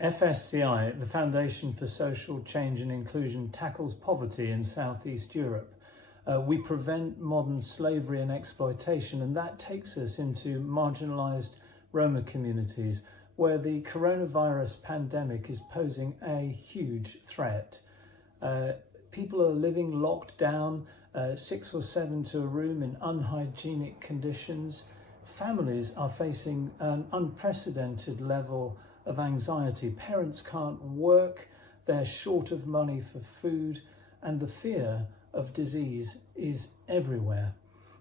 FSCI, the Foundation for Social Change and Inclusion, tackles poverty in Southeast Europe. We prevent modern slavery and exploitation, and that takes us into marginalised Roma communities where the coronavirus pandemic is posing a huge threat. People are living locked down, 6 or 7 to a room in unhygienic conditions. Families are facing an unprecedented level of anxiety. Parents can't work, they're short of money for food, and the fear of disease is everywhere.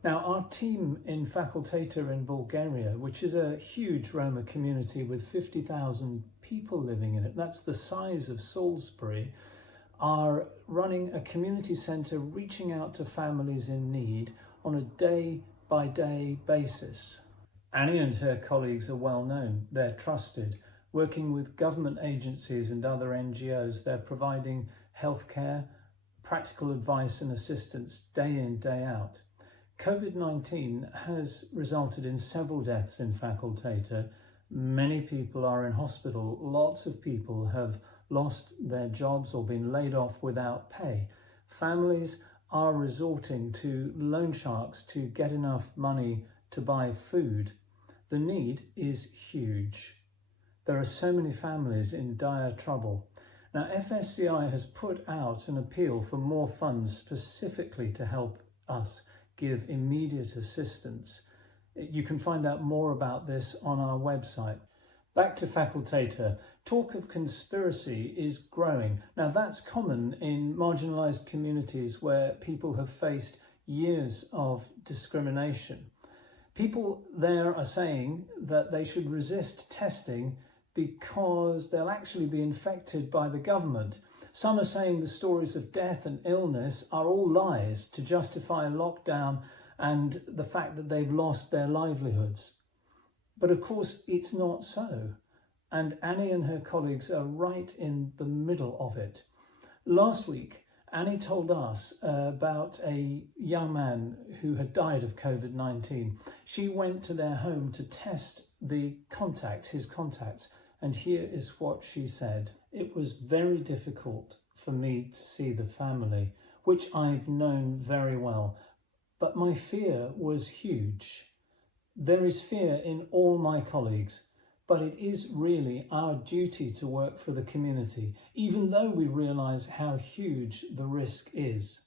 Now, our team in Facultatea in Bulgaria, which is a huge Roma community with 50,000 people living in it, that's the size of Salisbury, are running a community centre reaching out to families in need on a day-by-day basis. Annie and her colleagues are well known, they're trusted. Working with government agencies and other NGOs, they're providing healthcare, practical advice and assistance day in, day out. COVID-19 has resulted in several deaths in Facultatea. Many people are in hospital. Lots of people have lost their jobs or been laid off without pay. Families are resorting to loan sharks to get enough money to buy food. The need is huge. There are so many families in dire trouble. Now, FSCI has put out an appeal for more funds specifically to help us give immediate assistance. You can find out more about this on our website. Back to Facultatea. Talk of conspiracy is growing. Now, that's common in marginalised communities where people have faced years of discrimination. People there are saying that they should resist testing because they'll actually be infected by the government. Some are saying the stories of death and illness are all lies to justify lockdown and the fact that they've lost their livelihoods. But of course, it's not so. And Annie and her colleagues are right in the middle of it. Last week, Annie told us about a young man who had died of COVID-19. She went to their home to test his contacts, and here is what she said. It was very difficult for me to see the family, which I've known very well, but my fear was huge. There is fear in all my colleagues, but it is really our duty to work for the community, even though we realise how huge the risk is.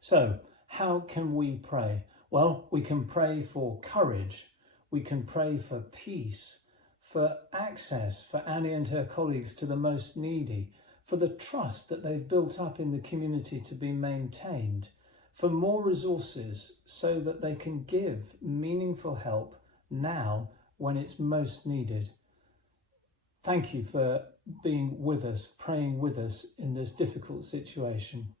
So, how can we pray? Well, we can pray for courage, we can pray for peace, for access for Annie and her colleagues to the most needy, for the trust that they've built up in the community to be maintained, for more resources so that they can give meaningful help now when it's most needed. Thank you for being with us, praying with us in this difficult situation.